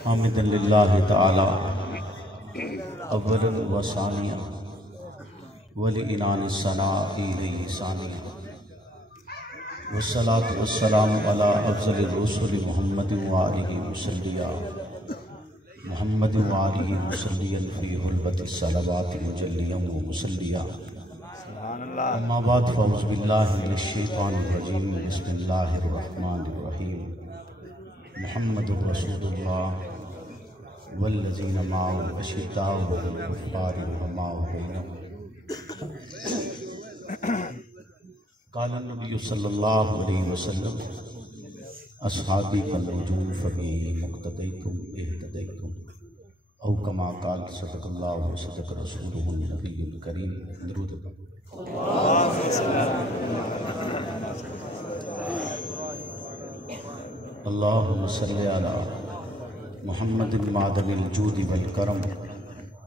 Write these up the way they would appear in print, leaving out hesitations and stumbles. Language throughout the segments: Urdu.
حامدًا للہ تعالی اولا و ثانیہ ولعنان الثناء الیہ ثانیہ والصلاة والسلام علی افضل الرسل محمد وآلہ مسلیہ محمد وآلہ مسلیہ فی حلبۃ الصلوات مجلیہ و مسلیہ اما بعد فاعوذ باللہ من الشیطان الرجیم بسم اللہ الرحمن الرحیم محمد رسول اللہ والذین معه اشداء علی الکفار رحماء بینہم قال النبی صلی اللہ علیہ وسلم اصحابی کالنجوم فبہم مقتدیتم اہتدیتم او کما قال صدق اللہ و صدق رسولہ النبی الکریم درود پر اللہم صلی علی محمد معدن الجود والکرم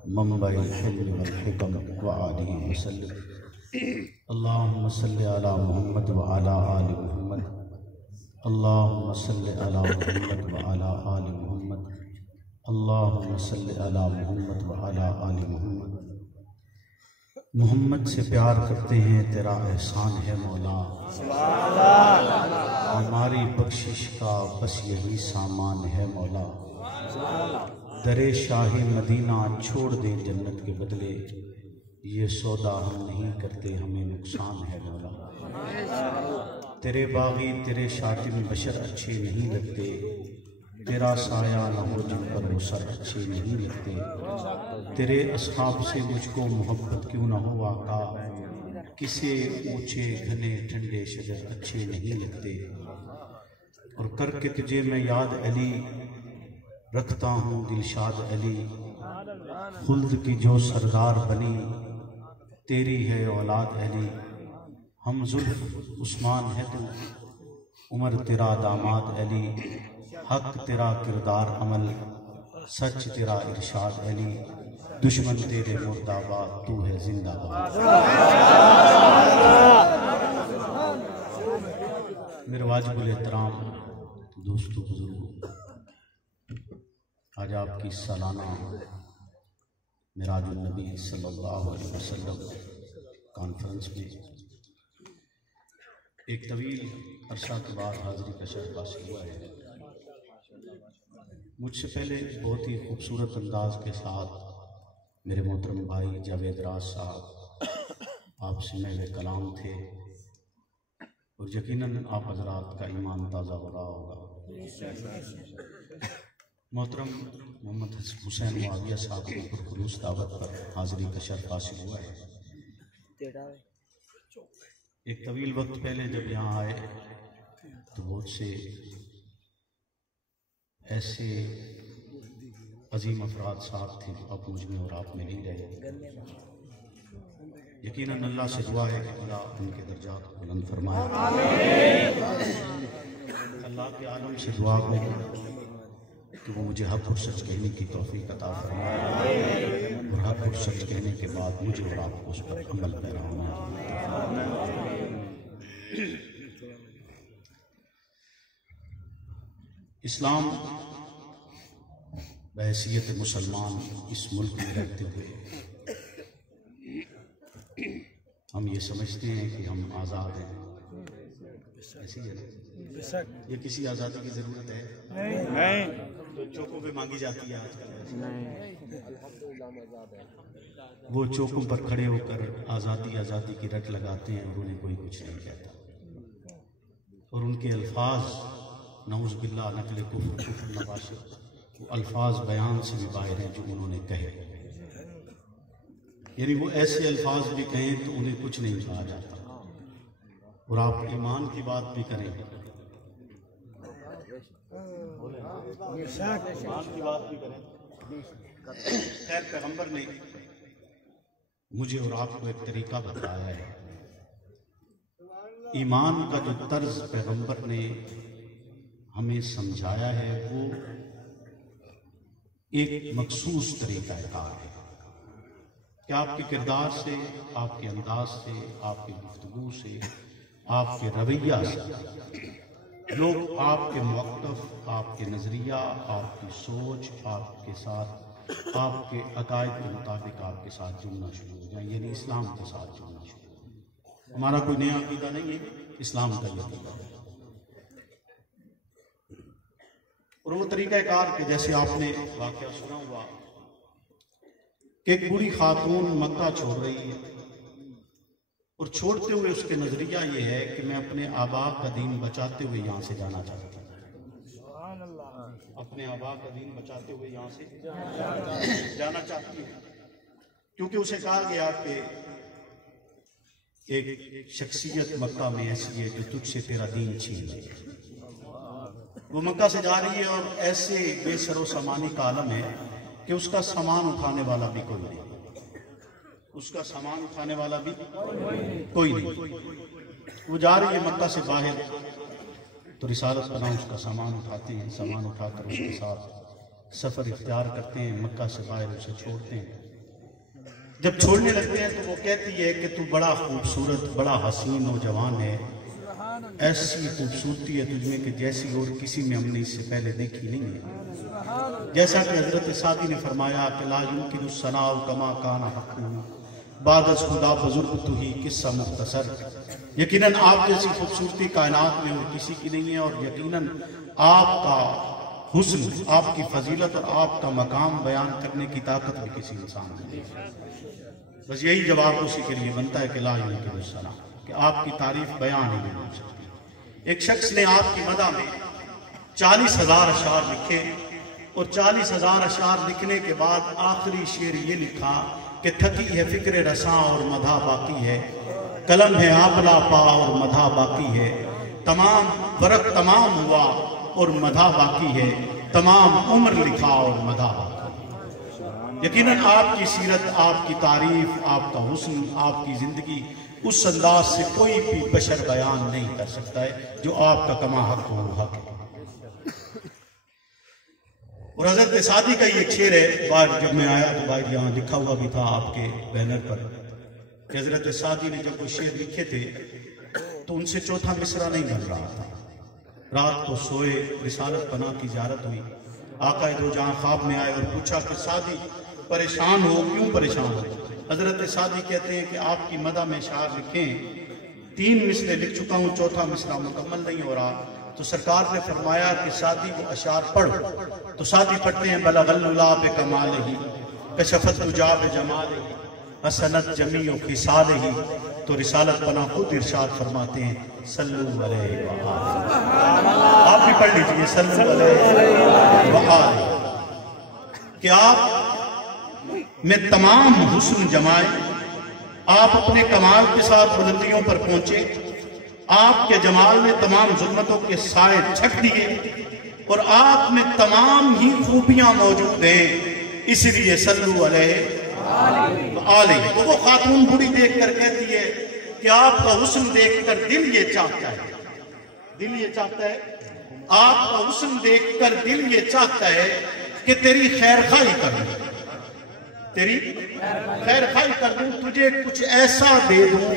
منبع الحلم والحکم وآلہ وسلم اللہم صلی علی محمد وعلی آل محمد اللہم صلی علی محمد وعلی آل محمد اللہم صلی علی محمد وعلی آل محمد محمد سے پیار کرتے ہیں تیرا احسان ہے مولا ہماری بخشش کا بس یہی سامان ہے مولا در شاہ مدینہ چھوڑ دیں جنت کے بدلے یہ سودا ہم نہیں کرتے ہمیں نقصان ہے مولا تیرے باغی تیرے شاطن بشر اچھے نہیں لگتے تیرا سایہ نہ ہو جن پر وہ سر اچھے نہیں لگتے تیرے اصحاب سے مجھ کو محبت کیوں نہ ہو آقا کسے اونچے گھنے ٹھنڈے شجر اچھے نہیں لگتے اور کر کے تجھے میں یاد علی رکھتا ہوں دلشاد علی خلد کی جو سردار بنی تیری ہے اولاد علی ہم زلف عثمان ہے تو عمر تیرا داماد علی حق تیرا کردار عمل سچ تیرا ارشاد علی دشمن تیرے مردہ باد تو ہے زندہ باد میرے واجب الاحترام دوستو بزرگوں آج آپ کی سالانہ معراج النبی صلی اللہ علیہ وسلم کانفرنس میں ایک طویل عرصہ کے بعد حاضری کا شرف حاصل ہوا ہے مجھ سے پہلے بہت ہی خوبصورت انداز کے ساتھ میرے محترم بھائی جاوید راز صاحب آپ سمع کلام تھے اور یقیناً آپ حضرات کا ایمان تازہ ہو رہا ہوگا محترم محمد حسین معاویہ صاحب کو پرخلوص دعوت پر حاضری کا شرف حاصل ہوا ہے ایک طویل وقت پہلے جب یہاں آئے تو بہت سے ایسے عظیم افراد ساتھ تھے جو اب مجھ میں اور آپ میں نہیں رہے یقیناً اللہ سے دعا ہے کہ اللہ ان کے درجات کو بلند فرمائے اللہ کے عالم سے دعا کو کہ وہ مجھے حق اور سچ کہنے کی توفیق عطا فرمائے اور حق اور سچ کہنے کے بعد مجھے اور آپ کو اس پر عمل پیرا ہونا اسلام بحیثیت مسلمان اس ملک میں رہتے ہوئے ہم یہ سمجھتے ہیں کہ ہم آزاد ہیں ایسی ہے یہ کسی آزادی کی ضرورت ہے نہیں تو چوکوں پہ مانگی جاتی ہے آج کل وہ چوکوں پر کھڑے ہو کر آزادی آزادی کی رٹ لگاتے ہیں اور انہیں کوئی کچھ نہیں کہتا اور ان کے الفاظ نعوذ باللہ نقل کفر نباشر وہ الفاظ بیان سے بھی باہر ہیں جو انہوں نے کہے یعنی وہ ایسے الفاظ بھی کہیں تو انہیں کچھ نہیں کہا جاتا اور آپ ایمان کی بات بھی کریں ایمان کی بات بھی کریں خیر پیغمبر نے مجھے اور آپ کو ایک طریقہ بتایا ہے ایمان کا جو طرز پیغمبر نے ہمیں سمجھایا ہے وہ ایک مخصوص طریقہ کار ہے کہ آپ کے کردار سے آپ کے انداز سے آپ کی گفتگو سے آپ کے رویہ سے لوگ آپ کے موقف، آپ کے نظریہ، آپ کی سوچ، آپ کے ساتھ، آپ کے عقائد کے مطابق آپ کے ساتھ جڑنا شروع ہو جائیں، یعنی اسلام کے ساتھ جڑنا شروع ہو جائیں۔ ہمارا کوئی نیا عقیدہ نہیں ہے، اسلام کا یہ عقیدہ ہے۔ اور وہ طریقہ کار کہ جیسے آپ نے واقعہ سنا ہوا کہ ایک بوڑھی خاتون مکہ چھوڑ رہی ہے، اور چھوڑتے ہوئے اس کے نظریہ یہ ہے کہ میں اپنے آبا کا دین بچاتے ہوئے یہاں سے جانا چاہتا ہوں، اپنے آبا کا دین بچاتے ہوئے یہاں سے جانا چاہتی ہوں، کیونکہ اسے کہا گیا کہ ایک شخصیت مکہ میں ایسی ہے جو تجھ سے تیرا دین چھین لے۔ وہ مکہ سے جا رہی ہے اور ایسے بے سر و سامانی کا عالم ہے کہ اس کا سامان اٹھانے والا بھی کوئی نہیں، اس کا سامان اٹھانے والا بھی کوئی نہیں۔ وہ جا رہی ہے مکہ سے باہر، تو رسالت پناہ اس کا سامان اٹھاتے ہیں، سامان اٹھا کر اس کے ساتھ سفر اختیار کرتے ہیں، مکہ سے باہر اسے چھوڑتے ہیں۔ جب چھوڑنے لگتے ہیں تو وہ کہتی ہے کہ تو بڑا خوبصورت، بڑا حسین نوجوان ہے، ایسی خوبصورتی ہے تجھ میں کہ جیسی اور کسی میں ہم نے اس سے پہلے دیکھی نہیں ہے۔ جیسا کہ حضرت سعدی نے فرمایا کہ لا یمکن الثناء کما کان حقہ بعد از خدا بزرگ تو ہی قصہ مختصر۔ یقیناً آپ جیسی خوبصورتی کائنات میں اور کسی کی نہیں ہے، اور یقیناً آپ کا حسن، آپ کی فضیلت اور آپ کا مقام بیان کرنے کی طاقت بھی کسی انسان میں نہیں ہے۔ بس یہی جواب اسی کے لیے بنتا ہے کہ لا یمکن الثناء، کہ آپ کی تعریف بیان ہی نہیں ہو سکتی۔ ایک شخص نے آپ کی مدح میں 40,000 اشعار لکھے، اور 40,000 اشعار لکھنے کے بعد آخری شعر یہ لکھا کہ تھکی ہے فکر رساں اور مدح باقی ہے، قلم ہے آبلا پا اور مدح باقی ہے، تمام ورق تمام ہوا اور مدح باقی ہے، تمام عمر لکھا اور مدح باقی ہے۔ یقیناً آپ کی سیرت، آپ کی تعریف، آپ کا حسن، آپ کی زندگی اس انداز سے کوئی بھی بشر بیان نہیں کر سکتا ہے جو آپ کا کما حق ہو حق ہے۔ اور حضرت سعدی کا یہ ایک شعر ہے، باہر جب میں آیا تو باہر یہاں لکھا ہوا بھی تھا آپ کے بینر پر، کہ حضرت سعدی نے جب وہ شعر لکھے تھے تو ان سے چوتھا مصرع نہیں بن رہا تھا۔ رات کو سوئے، رسالت پناہ کی زیارت ہوئی، آقا دو جہاں خواب میں آئے اور پوچھا کہ سعدی پریشان ہو، کیوں پریشان ہو؟ حضرت سعدی کہتے ہیں کہ آپ کی مدح میں اشعار لکھیں، 3 مصرے لکھ چکا ہوں، چوتھا مصرع مکمل نہیں ہو رہا۔ تو سرکار نے فرمایا کہ سعدی وہ اشعار پڑھ، تو سعدی پڑھتے ہیں بلغ العلا بکمالہ کشفت الدجا بجمالہ حسنت جمیع خصالہ۔ تو رسالت پناہ خود ارشاد فرماتے ہیں صلو علیہ وآلہ، آپ بھی پڑھ لیجئے صلو علیہ وآلہ، کہ آپ میں تمام حسن جمائے، آپ اپنے کمال کے ساتھ بلندیوں پر پہنچے، آپ کے جمال نے تمام ظلمتوں کے سائے چھک دیے، اور آپ میں تمام ہی خوبیاں موجود ہیں، اس لیے صلو علیہ وآلہ۔ تو وہ خاتون بوڑھی دیکھ کر کہتی ہے کہ آپ کا حسن دیکھ کر دل یہ چاہتا ہے، دل یہ چاہتا ہے، آپ کا حسن دیکھ کر دل یہ چاہتا ہے کہ تیری خیر خواہی کر دوں، تیری خیر خواہی کر دوں، تجھے کچھ ایسا دے دوں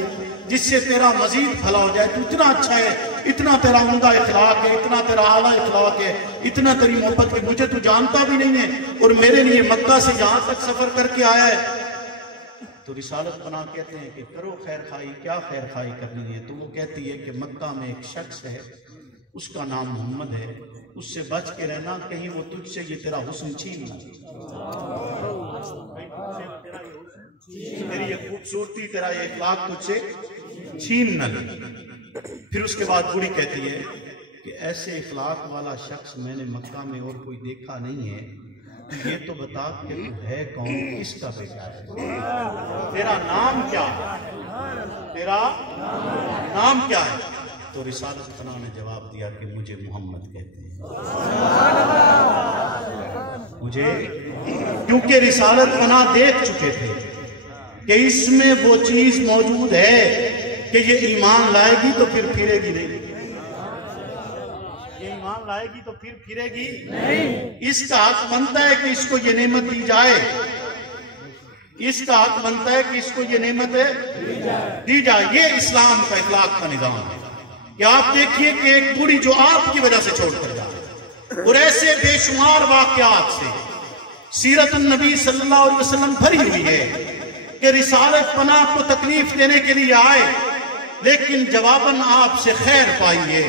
جس سے تیرا مزید بھلا ہو جائے، تو اتنا اچھا ہے، اتنا تیرا عمدہ اخلاق ہے، اتنا تیرا اعلیٰ اخلاق ہے، اتنا تیری محبت ہے، مجھے تو جانتا بھی نہیں ہے اور میرے لیے مکہ سے یہاں تک سفر کر کے آیا ہے۔ تو رسالت پناہ کہتے ہیں کہ کرو خیر خواہی، کیا خیر خواہی کرنی ہے؟ تو وہ کہتی ہے کہ مکہ میں ایک شخص ہے، اس کا نام محمد ہے، اس سے بچ کے رہنا، کہیں وہ تجھ سے یہ تیرا حسن چھین نہ، تیری یہ خوبصورتی، تیرا یہ اخلاق تجھ سے چھین نہ لے۔ پھر اس کے بعد بوڑھی کہتی ہے کہ ایسے اخلاق والا شخص میں نے مکہ میں اور کوئی دیکھا نہیں ہے، یہ تو بتا کہ تو ہے کون، کس کا بیٹا ہے، تیرا نام کیا ہے، تیرا نام کیا ہے؟ تو رسالت پناہ نے جواب دیا کہ مجھے محمد کہتے ہیں، مجھے، کیونکہ رسالت پناہ دیکھ چکے تھے کہ اس میں وہ چیز موجود ہے کہ یہ ایمان لائے گی تو پھر پھرے گی نہیں، یہ ایمان لائے گی تو پھر پھرے گی نہیں، اس کا حق بنتا ہے کہ اس کو یہ نعمت دی جائے، اس کا حق بنتا ہے کہ اس کو یہ نعمت دی جائے، یہ اسلام کا اخلاق کا نظام ہے۔ کہ آپ دیکھیے کہ ایک بوڑھی جو آپ کی وجہ سے چھوڑ کر جائے، اور ایسے بے شمار واقعات سے سیرت النبی صلی اللہ علیہ وسلم بھری ہوئی ہے کہ رسالت پناہ کو تکلیف دینے کے لیے آئے، لیکن جواباً آپ سے خیر پائی ہے۔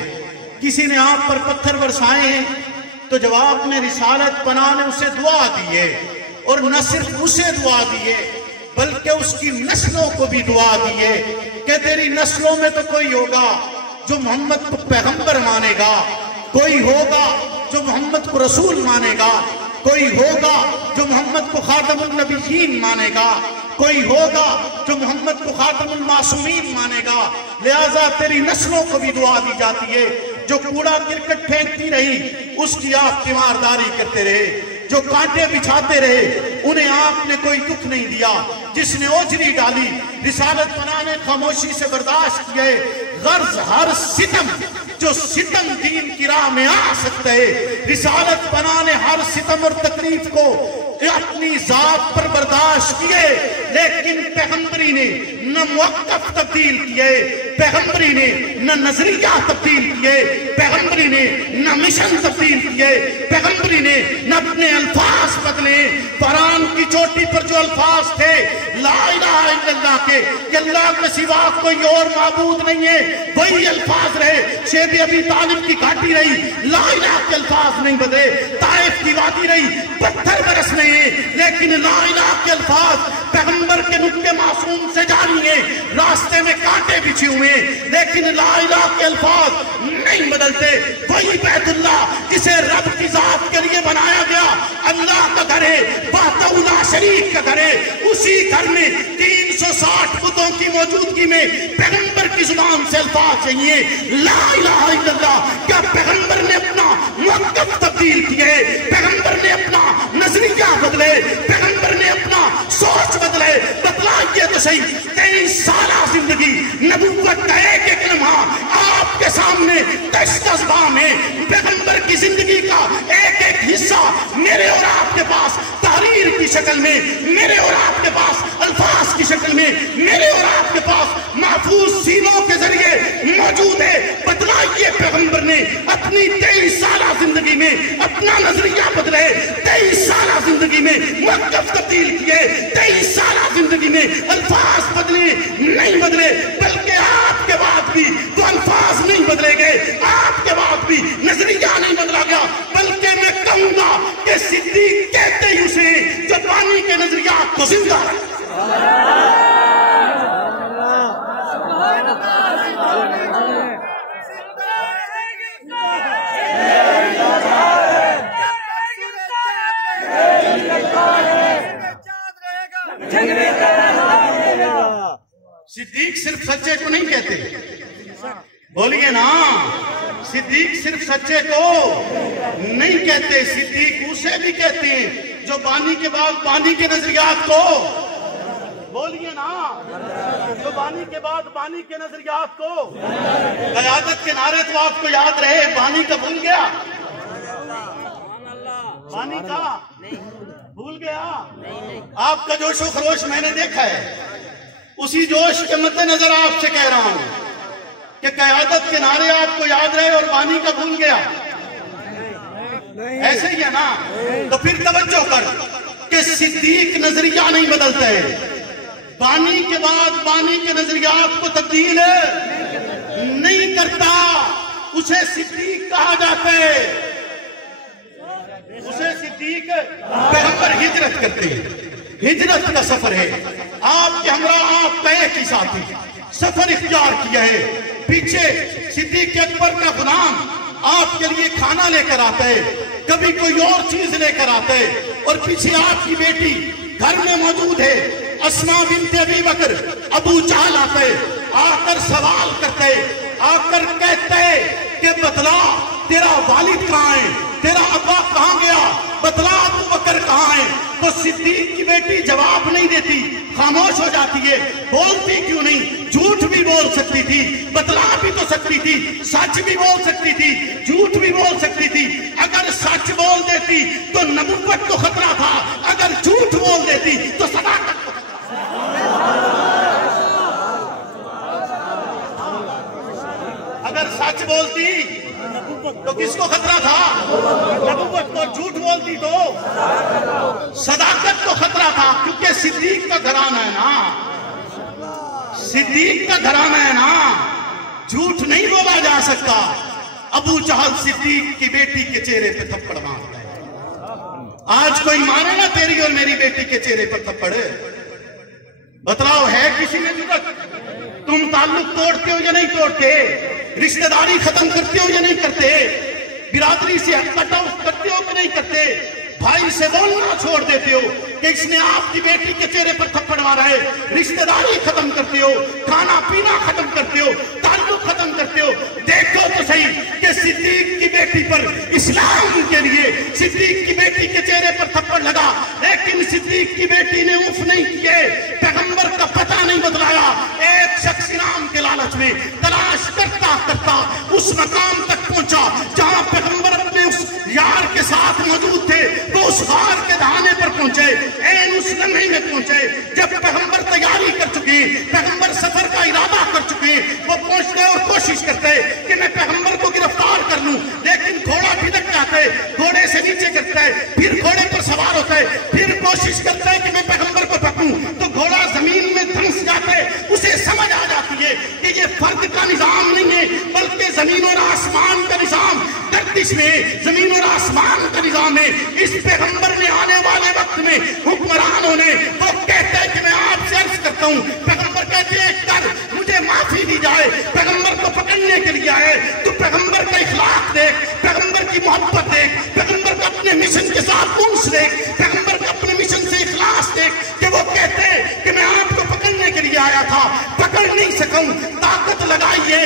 کسی نے آپ پر پتھر برسائے ہیں تو جواب میں رسالت پناہ نے اسے دعا دی ہے، اور نہ صرف اسے دعا دی ہے بلکہ اس کی نسلوں کو بھی دعا دی ہے کہ تیری نسلوں میں تو کوئی ہوگا جو محمد کو پیغمبر مانے گا، کوئی ہوگا جو محمد کو رسول مانے گا، کوئی ہوگا جو محمد کو خاتم النبیین مانے گا، کوئی ہوگا جو محمد کو خاتم المعصومین مانے گا۔ لہٰذا تیری نسلوں کو بھی دعا دی جاتی ہے۔ جو کوڑا کرکٹ پھینکتی رہی اس کی آپ تیمارداری کرتے رہے، جو کانٹے بچھاتے رہے انہیں آپ نے کوئی دکھ نہیں دیا، جس نے اوجری ڈالی رسالت پناہ نے خاموشی سے برداشت کیے۔ غرض ہر ستم جو ستم دین کی راہ میں آ سکتا ہے، رسالت پناہ نے ہر ستم اور تکلیف کو اپنی ذات پر برداشت کیے، لیکن پیغمبری نے نہ موقف تبدیل کیے، پیغمبری نے نہ نظریہ تبدیل کیے، پیغمبری نے نہ مشن تبدیل کیے، پیغمبری نے نہ اپنے الفاظ بدلے۔ قرآن کی چوٹی پر جو الفاظ تھے لا الہ الا اللہ کے، کہ اللہ کے سوا کوئی اور معبود نہیں ہے، وہی الفاظ رہے۔ شیب ابی طالب کی گھاٹی رہی، لا الہ کے الفاظ نہیں بدلے۔ طائف کی وادی رہی، پتھر برس نہیں، لیکن لا الہ کے الفاظ پیغمبر کے نطق معصوم سے جاری ہیں۔ راستے میں کانٹے بچھے ہوئے لیکن لا الہ کے الفاظ نہیں بدلتے۔ وہی بیت اللہ جسے رب کی ذات کے لیے بنایا گیا، اللہ کا گھر ہے، وحدہ لا شریک کا گھر ہے، اسی گھر میں 360 بتوں کی موجودگی میں پیغمبر کی زبان سے الفاظ چاہیے لا الہ الا اللہ۔ کیا پیغمبر نے اپنا موقف تبدیل کیے؟ پیغمبر نے اپنا نظریہ بدلے؟ پیغمبر نے اپنا سوچ بدلے؟ بتلائیے تو صحیح۔ 23 سالہ زندگی نبوت کا ایک ایک لمحہ آپ کے سامنے دشت ازبام ہے۔ پیغمبر کی زندگی کا ایک ایک حصہ میرے اور آپ کے پاس تحریر کی شکل میں، میرے اور آپ کے پاس الفاظ کی شکل میں، میرے اور آپ کے پاس محفوظ سینوں کے ذریعے موجود ہے۔ بتلائیے پیغمبر نے اپنی 23 سالہ زندگی میں اپنا نظریہ بدلے، 23 سالہ زندگی میں موقف تبدیل کیے، 23 سالہ زندگی میں الفاظ بدلے نہیں بدلے، بلکہ آپ کے بعد بھی تو الفاظ نہیں بدلے گئے، آپ کے بعد بھی نظریہ نہیں بدلا گیا، بلکہ میں کہوں گا کہ صدیق کہتے ہی اسے جو بانی کے نظریات کو زندہ رکھتا۔ صدیق صرف سچے کو نہیں کہتے، بولیے نا، صدیق صرف سچے کو نہیں کہتے، صدیق اسے بھی کہتے ہیں جو بانی کے بعد بانی کے نظریات کو، بولیے نا، جو بانی کے بعد بانی کے نظریات کو، قیادت کے نعرے تو آپ کو یاد رہے، بانی کا بھول گیا، بانی کا بھول گیا۔ آپ کا جوش و خروش میں نے دیکھا ہے، اسی جوش کے مد نظر آپ سے کہہ رہا ہوں کہ قیادت کے نعرے آپ کو یاد رہے اور بانی کا بھول گیا، ایسے ہی ہے نا؟ تو پھر توجہ کر کہ صدیق نظریہ نہیں بدلتا ہے، بانی کے بعد بانی کے نظریات کو تبدیل نہیں کرتا، اسے صدیق کہا جاتا ہے، اسے صدیق۔ پیغمبر ہجرت کرتے ہیں، ہجرت کا سفر ہے، آپ کے ہمراہ آپ کا ایک ہی ساتھی سفر اختیار کیا ہے، پیچھے صدیق اکبر کا غلام آپ کے لیے کھانا لے کر آتا ہے، کبھی کوئی اور چیز لے کر آتا ہے، اور پیچھے آپ کی بیٹی گھر میں موجود ہے، اسماء بنت ابی بکر۔ ابو جہل آتا ہے، آ کر سوال کرتا ہے، آ کر کہتا ہے کہ بتلا تیرا والد کہاں ہے، تیرا ابا کہاں گیا، بتلا ابو بکر کہاں ہے؟ تو صدیق کی بیٹی جواب نہیں دیتی، خاموش ہو جاتی ہے۔ بولتی کیوں نہیں؟ جھوٹ بھی بول سکتی تھی، بتلا بھی تو سکتی تھی، سچ بھی بول سکتی تھی، جھوٹ بھی بول سکتی تھی۔ اگر سچ بول دیتی تو نبوت کو خطرہ تھا، اگر جھوٹ بول دیتی تو صداقت کو خطرہ تھا۔ اگر بولتی تو کس کو خطرہ تھا؟ نبوت کو. جھوٹ بولتی تو صداقت کو خطرہ تھا. کیونکہ صدیق کا گھرانہ ہے نا, صدیق کا گھرانہ ہے نا, جھوٹ نہیں بولا جا سکتا. ابو جہل صدیق کی بیٹی کے چہرے پہ تھپڑ مارتا ہے. آج کوئی مارے نا تیری اور میری بیٹی کے چہرے پر تھپڑ, بتلاؤ ہے کسی میں ضرورت؟ تم تعلق توڑتے ہو یا نہیں توڑتے؟ رشتہ داری ختم کرتے ہو یا نہیں کرتے؟ برادری سے کٹ آؤٹ کرتے ہو کہ نہیں کرتے؟ بھائی سے بولنا چھوڑ دیتے ہو کہ اس نے آپ کی بیٹی کے چہرے پر تھپڑ مارا ہے. رشتہ داری ختم کرتے ہو, کھانا پینا ختم کرتے ہو, تعلق ختم کرتے ہو. دیکھو تو صحیح کہ صدیق کی بیٹی پر اسلام کے لیے صدیق کی بیٹی کے چہرے پر تھپڑ لگا, لیکن صدیق کی بیٹی نے اف نہیں کیے, پیغمبر کا پتہ نہیں بدلایا. ایک شخص انعام کے لالچ میں تلاش کرتا کرتا اس مقام تک پہنچا جہاں پیغمبر اپنے اس یار کے ساتھ موجود تھے. وہ اس غار کے دہانے پر پہنچے, این اس لمحے میں پہنچے جب پیغمبر تیاری کر چکے, پیغمبر سفر کا ارادہ کر چکے. وہ پہنچتے اور کوشش کرتے کہ میں پیغمبر کو گرفتار کر لوں, لیکن گھوڑا بھٹک جاتا ہے, گھوڑے سے نیچے کرتا ہے, پھر گھوڑے پر سوار ہوتا ہے, پھر کوشش کرتا ہے کہ میں پیغمبر کو پکڑوں تو گھوڑا زمین میں دھنس جاتا ہے. اسے سمجھ آ جاتی ہے کہ یہ فرد کا نظام نہیں ہے بلکہ زمین اور آسمان کا نظام, گردش میں زمین اور آسمان کا نظام ہے. اس پیغمبر نے آنے والے وقت میں حکمرانوں نے وہ کہتا ہے کہ میں آپ سے عرض کرتا ہوں, پیغمبر کہتے ہیں کر مجھے معافی دی جائے. پیغمبر کو پکڑنے کے لیے آئے تو پیغمبر کا اخلاق دیکھ, پیغمبر کی محبت دیکھ, پیغمبر کا اپنے مشن کے ساتھ انس دیکھ, پیغمبر کا اپنے مشن سے اخلاص دیکھ کہ وہ کہتے ہیں کہ میں آپ کو پکڑنے کے لیے آیا تھا, پکڑ نہیں سکوں. طاقت لگائیے,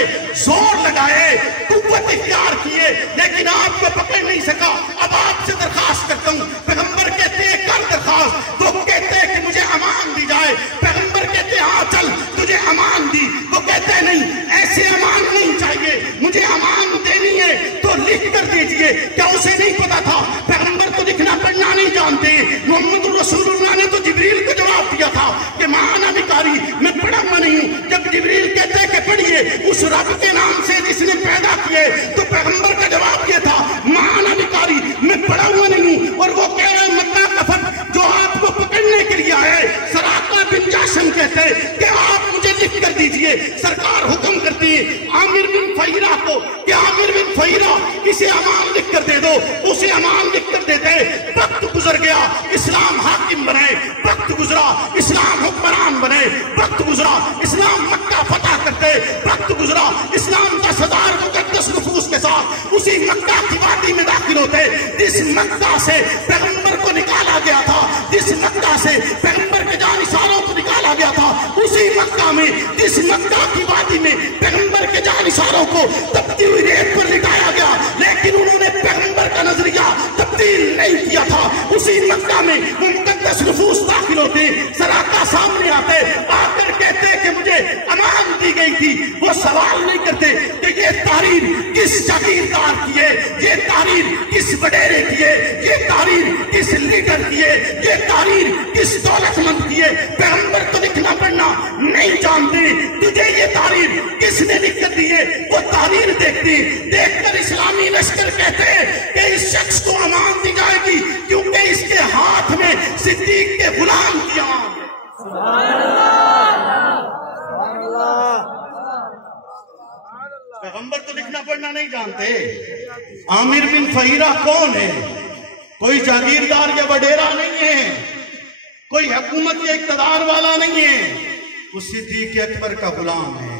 زور لگائے, قوت اختیار کیے, لیکن آپ کو پکڑ نہیں سکا. اب آپ سے درخواست کرتا ہوں. پیغمبر کہتے ہیں کر درخواست. وہ کہتے ہیں کہ مجھے امان دی جائے. پیغمبر کہتے ہیں ہاں چل تجھے امان دی. وہ کہتے ہیں نہیں, ایسے امان نہیں چاہیے, مجھے امان دینی ہے تو لکھ کر دیجئے. کیا اسے نہیں پتا تھا؟ پیغمبر تو لکھنا پڑھنا نہیں جانتے. محمد رسول اللہ نے تو جبریل کو جواب دیا تھا کہ مانا بکاری, میں پڑھا ہوا نہیں ہوں. جب جبریل کہتے ہیں کہ پڑھیے اس رب کے نام سے جس نے پیدا کیے, تو پیغمبر کا جواب یہ تھا مانا بکاری, میں پڑھا ہوا نہیں ہوں. اور وہ کہہ رہے مکہ کفر جو آپ کو پکڑنے کے لیے آئے, سراقہ بن جاشم کہتے ہیں کہ آپ مجھے لکھ کر دیجئے. سرکار حکم کرتی ہے عامر بن فہیرہ کو کہ عامر بن فہیرہ اسے امان لکھ کر دے دو. اسے امان لکھ کر دیتے. وقت گزر گیا, اسلام حاکم بنے. وقت گزرا, اسلام حکمران بنے. وقت گزرا, اسلام مکہ فتح کرتے. وقت گزرا, اسلام 10,000 مقدس نفوس کے ساتھ اسی مکہ کی وادی میں داخل ہوتے. جس مکہ سے پیغمبر کو نکالا گیا تھا, جس مکہ سے پیغمبر کے جانثاروں کو نکالا گیا تھا, اسی مکہ میں جس مکہ کی وادی میں پیغمبر کے جانثاروں کو تپتی ہوئی ریت پر لٹایا گیا, لیکن انہوں نے پیغمبر کا نظریہ تبدیل نہیں کیا تھا. اسی مکہ میں وہ مقدس نفوس داخل ہوتے, سراقہ سامنے آتے, آ کر کہتے کہ مجھے امان دی گئی تھی. وہ سوال نہیں کرتے کہ یہ تحریر کس جاگیردار کی ہے, یہ تحریر کس وڈیرے کی ہے, یہ تحریر کس لیڈر کی ہے, یہ تحریر کس دولت مند کی ہے. پیغمبر تو لکھنا پڑھنا نہیں جانتے. تجھے یہ تحریر کس نے لکھ کر دی ہے, وہ تحریر دیکھتی. دیکھ کر اسلامی لشکر کہتے ہیں کہ اس شخص کو امان دی جائے گی کیونکہ اس کے ہاتھ میں صدیق کے غلام کی امان ہے. پیغمبر تو لکھنا پڑھنا نہیں جانتے. عامر بن فہیرہ کون ہے؟ کوئی جاگیردار یا وڈیرا نہیں ہے, کوئی حکومت یا اقتدار والا نہیں ہے. وہ صدیق اکبر کا غلام ہے.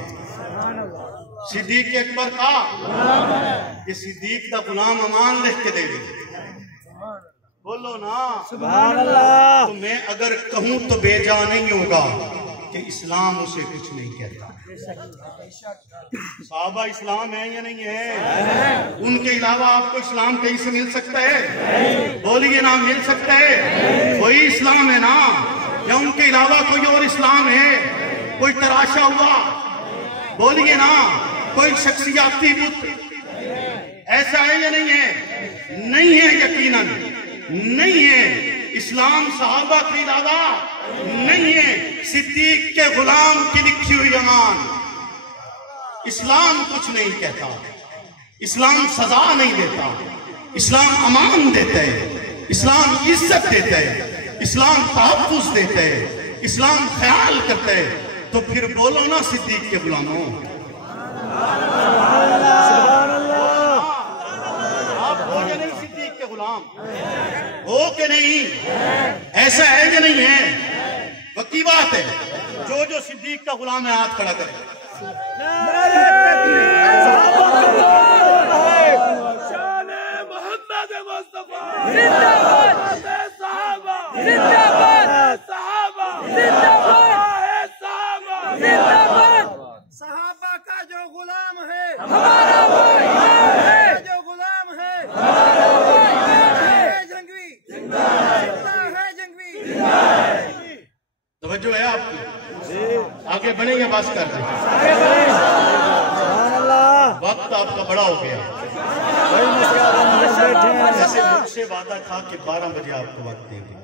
صدیق اکبر کا کہ صدیق کا غلام امان لکھ کے دے دے. بولو نا سبحان اللہ. تو میں اگر کہوں تو بے جا نہیں ہوگا کہ اسلام اسے کچھ نہیں کہتا. صحابہ اسلام ہیں یا نہیں ہیں؟ ان کے علاوہ آپ کو اسلام کہیں سے مل سکتا ہے؟ بولیے نا, مل سکتا ہے؟ کوئی اسلام ہے نا, یا ان کے علاوہ کوئی اور اسلام ہے؟ کوئی تراشا ہوا, بولیے نا, کوئی شخصیاتی بت ایسا ہے یا نہیں ہے؟ نہیں ہے, یقیناً نہیں ہے. اسلام صحابہ کے علاوہ نہیں ہے. صدیق کے غلام کی لکھی ہوئی امان. اسلام کچھ نہیں کہتا. اسلام سزا نہیں دیتا، اسلام امان دیتا ہے، اسلام عزت دیتا ہے، اسلام تحفظ دیتا ہے، اسلام خیال کرتا ہے۔ تو پھر بولو نا صدیق کے غلاموں، آپ ہو یا نہیں صدیق کے غلام؟ ہو کہ نہیں؟ ایسا ہے یا نہیں ہے؟ وقتی بات ہے، جو صدیق کا غلام ہے ہاتھ کھڑا کرے۔ صحابہ کا جو غلام ہے ہمارا بھائی ہے، جو غلام ہے ہمارا بھائی ہے، جنگوی زندہ ہے، جنگوی توجہ ہے آپ کی؟ آگے بڑھیں یا بس کر دیں؟ وقت آپ کا بڑا ہو گیا۔ جیسے مجھ سے وعدہ تھا کہ 12 بجے آپ کو وقت دیں گے،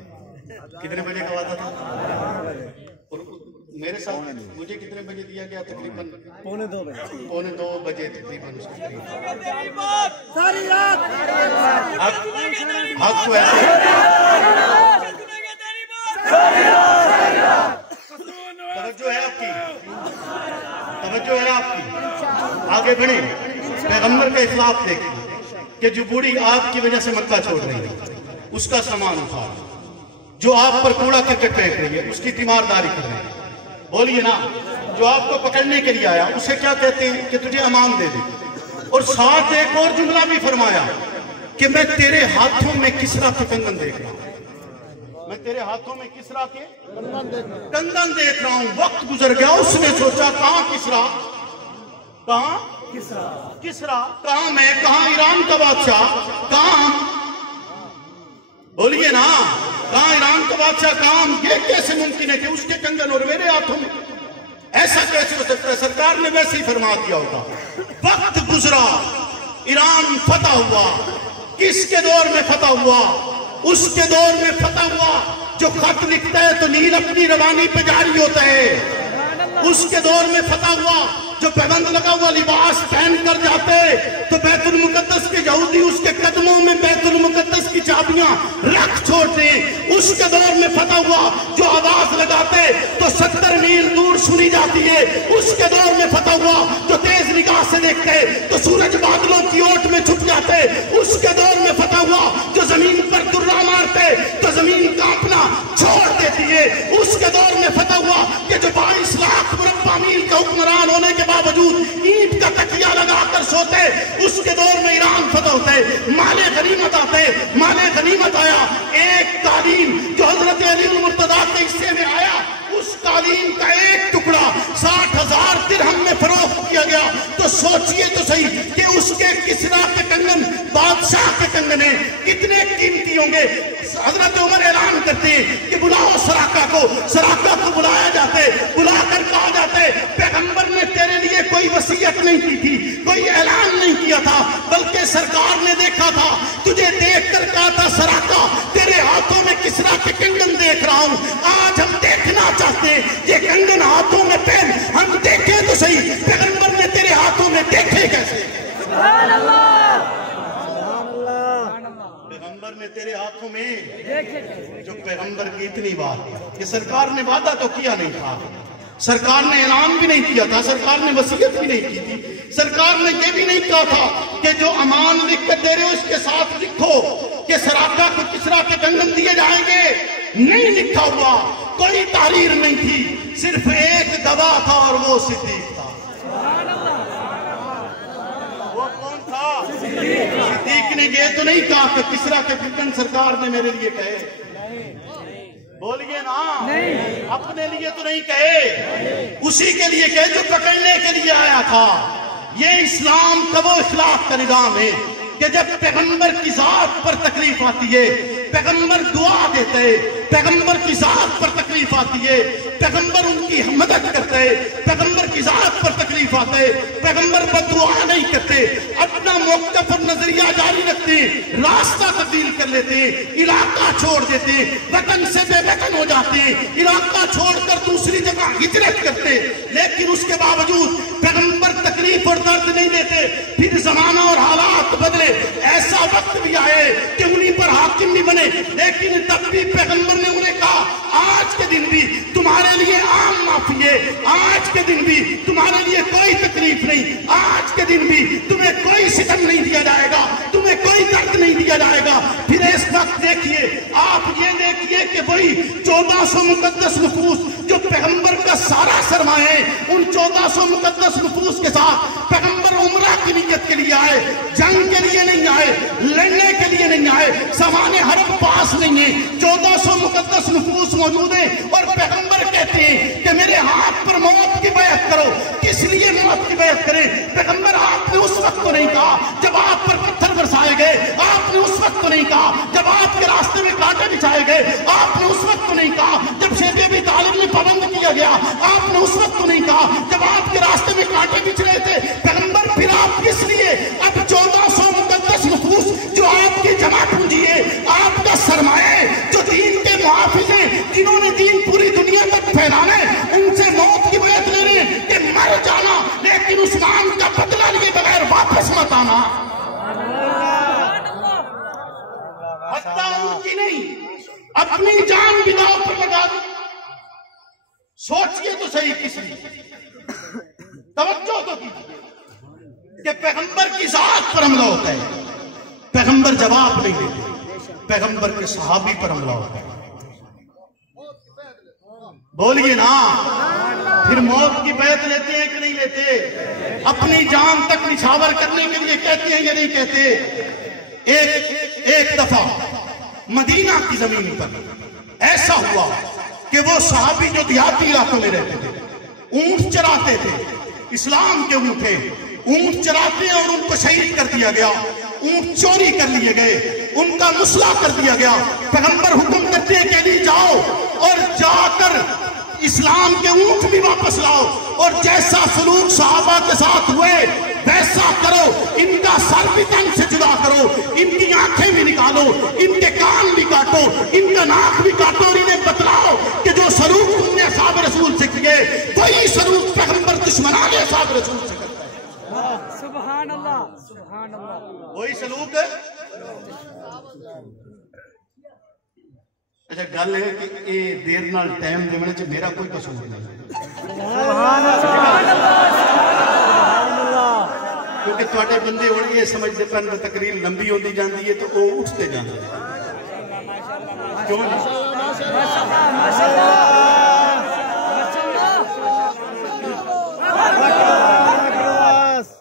کتنے بجے کا وعدہ تھا؟ اور میرے ساتھ مجھے کتنے بجے دیا گیا؟ تقریباً پونے 2 بجے تقریباً اس کے قریب۔ ساری رات حق کو ایسے توجہ ہے آپ کی، توجہ ہے آپ کی۔ آگے بڑھیں، پیغمبر کا اخلاق دیکھیں کہ جو بوڑھی آپ کی وجہ سے مکہ چھوڑ رہی ہے اس کا سامان اٹھا، جو آپ پر کوڑا کرکٹ پھینک رہی ہے اس کی تیمارداری کر رہی ہے۔ بولیے نا، جو آپ کو پکڑنے کے لیے آیا اسے کیا کہتے ہیں کہ تجھے امان دے دے، اور ساتھ ایک اور جملہ بھی فرمایا کہ میں تیرے ہاتھوں میں کسرا کے کنگن دیکھ رہا ہوں، میں تیرے ہاتھوں میں کسرا کے کنگن دیکھ رہا ہوں۔ وقت گزر گیا، اس نے سوچا کہاں کسرا، کہاں کسرا، کہاں میں، کہاں ایران کا بادشاہ، کہاں، بولیے نا، کہاں ایران کا بادشاہ، کہاں، یہ کیسے ممکن ہے کہ اس کے کنگن اور میرے ہاتھوں میں؟ ایسا کیسے ہو سکتا ہے؟ سرکار نے ویسے ہی فرما دیا ہوتا۔ وقت گزرا، ایران فتح ہوا۔ کس کے دور میں فتح ہوا؟ اس کے دور میں فتح ہوا جو خط لکھتا ہے تو نیل اپنی روانی پہ جاری ہوتا ہے۔ اس کے دور میں فتح ہوا جو پیبند لگا ہوا لباس پہن کر جاتے تو بیت المقدس کے یہودی اس کے قدموں میں بیت المقدس کی چابیاں رکھ چھوڑتے۔ اس کے دور میں فتح ہوا جو آواز لگاتے تو 70 میل دور سنی جاتی ہے۔ اس کے دور میں فتح ہوا جو تیز نگاہ سے دیکھتے تو سورج بادلوں کی اوٹ میں چھپ جاتے۔ اس کے دور میں فتح ہوا جو زمین پر درہ مارتے تو زمین کانپنا چھوڑ دیتی ہے۔ اس کے دور میں فتح ہوا کہ جو 22 لاکھ مربع میل کا حکمران ہونے کے باوجود اینٹ کا تکیہ لگا کر سوتے، اس کے دور میں ایران فتح ہوتے، مال غنیمت آتے، مال غنیمت آیا۔ ایک تعلیم جو حضرت علی المرتضیٰ کے حصے میں آیا، اس تعلیم کا ایک ٹکڑا 60,000 درہم میں فروخت کیا گیا۔ تو سوچئے تو صحیح کہ اس کے کسرا کے کنگن بادشاہ کے کنگن ہیں، کتنے قیمتی ہوں گے۔ حضرت عمر اعلان کرتے ہیں کہ بلاؤ سراقہ کو، سراقہ کو بلایا جاتے، بلا کر کہا جاتے پیغمبر نے تیرے لیے کوئی وصیت نہیں کی تھی، کوئی اعلان نہیں کیا تھا، بلکہ سرکار نے دیکھا تھا، تجھے دیکھ کر کہا تھا سراقہ تیرے ہاتھوں میں کسرا کے کنگن دیکھ رہا ہوں۔ آج ہم دیکھنا چاہتے ہیں یہ کنگن ہاتھوں میں پہن، ہم دیکھیں تو صحیح پیغمبر نے تیرے ہاتھوں میں دیکھے کیسے؟ سبحان اللہ، پیغمبر نے تیرے ہاتھوں میں، جو پیغمبر کی اتنی بات کہ سرکار نے وعدہ تو کیا نہیں تھا، سرکار نے اعلان بھی نہیں کیا تھا، سرکار نے وصیت بھی نہیں کی تھی، سرکار نے یہ بھی نہیں کہا تھا کہ جو امان لکھ کر دے رہے ہو اس کے ساتھ لکھو کہ سراقہ کو کسرا کے کنگن دیے جائیں گے۔ نہیں لکھا ہوا، کوئی تحریر نہیں تھی، صرف ایک گواہ تھا اور وہ صدیق تھا۔ وہ کون تھا؟ صدیق نے یہ تو نہیں کہا کہ کسرا کے کنگن سرکار نے میرے لیے کہے، بولیے نا، اپنے لیے تو نہیں کہے، اسی کے لیے کہے جو پکڑنے کے لیے آیا تھا۔ یہ اسلام کا وہ اخلاق کا نظام ہے کہ جب پیغمبر کی ذات پر تکلیف آتی ہے پیغمبر دعا دیتے، پیغمبر کی ذات پر تکلیف آتی ہے پیغمبر ان کی مدد کرتے، پیغمبر کی ذات پر تکلیف آتے پیغمبر بد دعا نہیں کرتے، اپنا موقف اور نظریہ جاری رکھتے، راستہ تبدیل کر لیتے، علاقہ چھوڑ دیتے، وطن سے بے وطن ہو جاتے، علاقہ چھوڑ کر دوسری جگہ ہجرت کرتے، لیکن اس کے باوجود پیغمبر تکلیف اور درد نہیں دیتے۔ پھر زمانہ اور حالات بدلے، ایسا وقت بھی آئے کہ انہیں پر حاکم بھی بنے، لیکن تب بھی پیغمبر نے انہیں کہا آج کے دن بھی تمہارے لیے عام معافی ہے، آج کے دن بھی تمہارے لیے کوئی تکلیف نہیں، آج کے دن بھی تمہیں کوئی ستم نہیں دیا جائے گا، تمہیں کوئی درد نہیں دیا جائے گا۔ پھر اس وقت دیکھیے، آپ یہ دیکھیے کہ وہی 1400 مقدس نفوس جو پیغمبر کا سارا سرمایہ ہے، ان 1400 مقدس نفوس کے ساتھ پیغمبر عمرہ کی نیت کے لیے آئے، جنگ کے لیے نہیں آئے، لڑنے کے لیے نہیں آئے، سامان حرم پاس نہیں ہے، 1400 مقدس نفوس موجود ہیں، اور پیغمبر کہتے ہیں کہ میرے ہاتھ پر موت کی بیعت کرو۔ کس لیے موت کی بیعت کریں؟ پیغمبر آپ نے اس وقت تو نہیں کہا جب آپ پر پتھر برسائے گئے، آپ نے اس وقت تو نہیں کہا جب آپ کے راستے میں کانٹے بچھائے گئے، آپ نے اس وقت تو نہیں کہا جب شیخ ابی طالب میں پابند کیا گیا، آپ نے اس وقت تو نہیں کہا جب آپ کے راستے میں کانٹے بچھ رہے تھے۔ پیغمبر پھر آپ کس لیے اب 1400 مقدس نفوس جو آپ کی جمع پونجی ہے، آپ کا سرمایہ ہے، جو دین کے محافظ ہیں، جنہوں نے دین پوری دنیا تک پھیلانا ہے، ان سے موت کی بیعت لے رہے ہیں کہ مر جانا لیکن عثمان کا بدلہ لیے بغیر واپس مت آنا۔ حتیٰ ان کی نہیں، اپنی جان بھی داؤ پر لگا دی۔ سوچئے تو صحیح کس لیے، توجہ تو کیجئے کہ پیغمبر کی ذات پر حملہ ہوتا ہے، پیغمبر جواب نہیں دیتے، پیغمبر کے صحابی پر حملہ ہوتا ہے۔ بولیے نا، پھر موت کی بیعت لیتے ہیں کہ نہیں لیتے؟ اپنی جان تک نچھاور کرنے کے لیے کہتے ہیں یا نہیں کہتے؟ ایک دفعہ مدینہ کی زمین پر ایسا ہوا کہ وہ صحابی جو دیہاتی علاقوں میں رہتے تھے، اونٹ چراتے تھے، اسلام کے اونٹ تھے، اونٹ چراتے اور ان کو شہید کر دیا گیا، اونٹ چوری کر لیے گئے، ان کا مسئلہ کر دیا گیا۔ پیغمبر حکم کرتے ہیں کہ علی جاؤ اور جا کر اسلام کے اونٹ بھی واپس لاؤ، اور جیسا سلوک صحابہ کے ساتھ ہوئے ویسا کرو، ان کا سر بھی تن سے جدا کرو، ان کی آنکھیں بھی نکالو، ان کے کان بھی کاٹو، ان کا ناک بھی کاٹو، اور انہیں بتلاؤ کہ جو سلوک تم نے اصحاب رسول سے کیے وہی سلوک پیغمبر دشمنان اصحاب رسول سے کرتا ہے۔ سبحان اللہ، سبحان اللہ، وہی سلوک ہے۔ اچھا گل ہے کہ یہ دیر نال ٹائم دینے چ میرا کوئی قصور نہیں، کیونکہ تواڈے بندے ہن یہ سمجھتے پن کہ تقریر لمبی ہوندی جاندی ہے تو وہ اٹھتے جاندے کیوں نہیں؟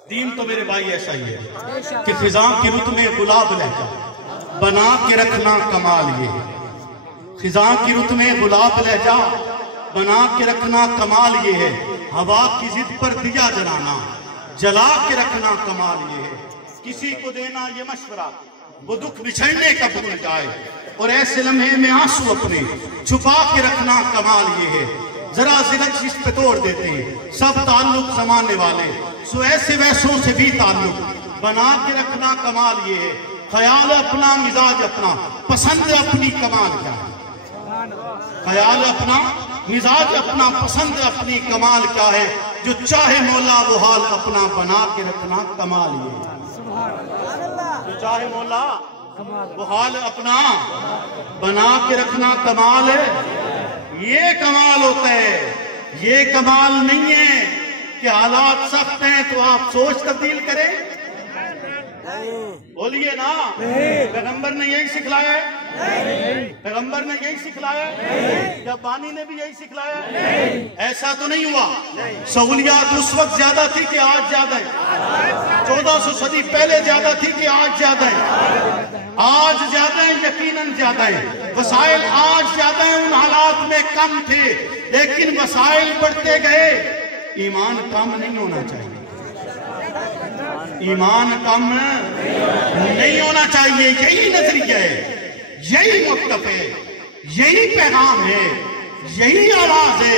دین تو میرے بھائی ایسا ہی ہے کہ خزاں کی رت میں گلاب لہجہ بنا کے رکھنا کمال یہ ہے، خزاں کی رت میں گلاب لہجہ بنا کے رکھنا کمال یہ ہے، ہوا کی ضد پر دیا جلانا جلا کے رکھنا کمال یہ ہے، کسی کو دینا یہ مشورہ وہ دکھ بچھڑنے کا بھول جائے، اور ایسے لمحے میں آنسو اپنے چھپا کے رکھنا کمال یہ ہے، ذرا زلک اس پہ توڑ دیتے ہیں سب تعلق زمانے والے، سو ایسے ویسوں سے بھی تعلق بنا کے رکھنا کمال یہ ہے، خیال اپنا مزاج اپنا پسند اپنی کمال کیا ہے، خیال اپنا مزاج اپنا پسند اپنی کمال کیا ہے، جو چاہے مولا وہ حال اپنا بنا کے رکھنا کمال یہ ہے، جو چاہے مولا وہ حال اپنا بنا کے رکھنا کمال ہے، یہ کمال ہوتا ہے، یہ کمال نہیں ہے کہ حالات سخت ہیں تو آپ سوچ تبدیل کریں۔ بولیے نا، پیغمبر نے یہی سکھلایا ہے، پیغمبر نے یہی سکھلایا ہے، کیا بانی نے بھی یہی سکھلایا ہے؟ ایسا تو نہیں ہوا، سہولیات اس وقت زیادہ تھی کہ آج زیادہ ہے، 1400 صدی پہلے زیادہ تھی کہ آج زیادہ ہے، آج زیادہ ہیں، یقیناً زیادہ ہیں، وسائل آج زیادہ ہیں، ان حالات میں کم تھے، لیکن وسائل بڑھتے گئے، ایمان کم نہیں ہونا چاہیے، ایمان کم نہیں ہونا چاہیے، یہی نظریہ ہے، یہی مکتب ہے، یہی پیغام ہے، یہی آواز ہے۔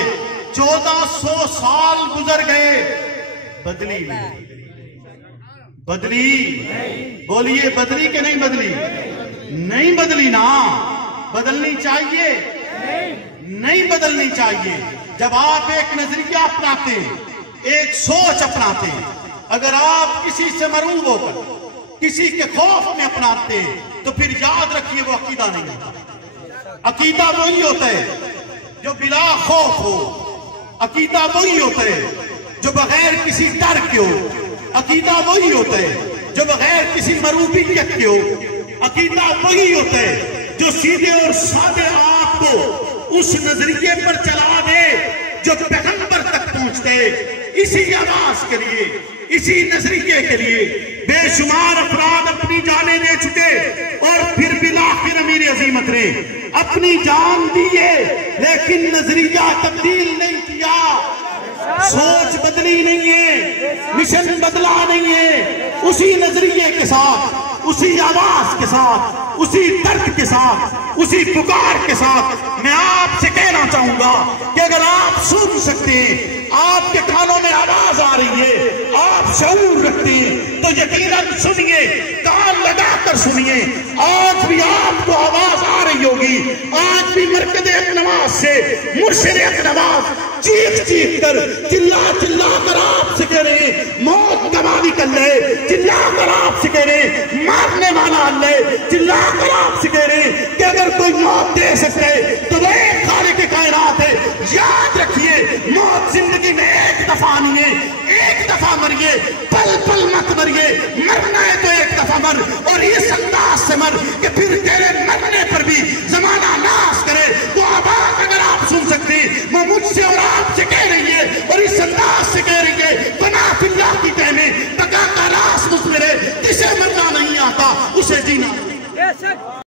1400 سال گزر گئے، بدلی نہیں، بدلی، بولیے بدلی کہ نہیں بدلی؟ نہیں بدلی نا، بدلنی چاہیے، نہیں بدلنی چاہیے۔ جب آپ ایک نظریہ اپناتے ہیں، ایک سوچ اپناتے ہیں، اگر آپ کسی سے مرعوب ہو کر کسی کے خوف میں اپناتے تو پھر یاد رکھیے وہ عقیدہ نہیں ہوتا۔ عقیدہ وہی ہوتا ہے جو بلا خوف ہو، عقیدہ وہی ہوتا ہے جو بغیر کسی ڈر کے ہو، عقیدہ وہی ہوتا ہے جو بغیر کسی مروبیت کے ہو، عقیدہ وہی ہوتا ہے جو سیدھے اور سادے آپ کو اس نظریے پر چلا دے جو پیغمبر تک پہنچتے۔ اسی آواز کے لیے، اسی نظریے کے لیے بے شمار افراد اپنی جانیں دے چکے، اور پھر بالآخر امیر عظیمت نے اپنی جان دیے لیکن نظریہ تبدیل نہیں کیا، سوچ بدلی نہیں ہے، مشن بدلا نہیں ہے، اسی نظریے کے ساتھ، اسی آواز کے ساتھ، اسی درد کے ساتھ، اسی پکار کے ساتھ میں آپ سے کہنا چاہوں گا کہ اگر آپ سن سکتے ہیں، آپ کے کانوں میں آواز آ رہی ہے، آپ شعور رکھتے ہیں تو یقیناً سنیے، کان لگا کر سنیے۔ آج بھی آپ کو آواز آ رہی ہوگی، آج بھی مرکز اقنواس سے مرشد اقنواس چیخ چیخ کر، چلا چلا کر آپ سے کہہ رہے ہیں موت گواہی کر لے، چلا کر آپ سے کہہ رہے ہیں مارنے والا اللہ، چلا کر آپ سے کہہ رہے ہیں کہ اگر کوئی موت دے سکتے تو وہ ایک خالق کائنات ہے۔ یاد رکھیے، موت زندگی میں ایک دفعہ نہیں ہے، ایک دفعہ مریے، پل پل مت مریے، مرنا ہے تو ایک دفعہ مر، اور اس انداز سے مر کہ پھر تیرے مرنے پر بھی زمانہ ناز کرے۔ وہ آواز اگر آپ سن سکتے ہیں، وہ مجھ سے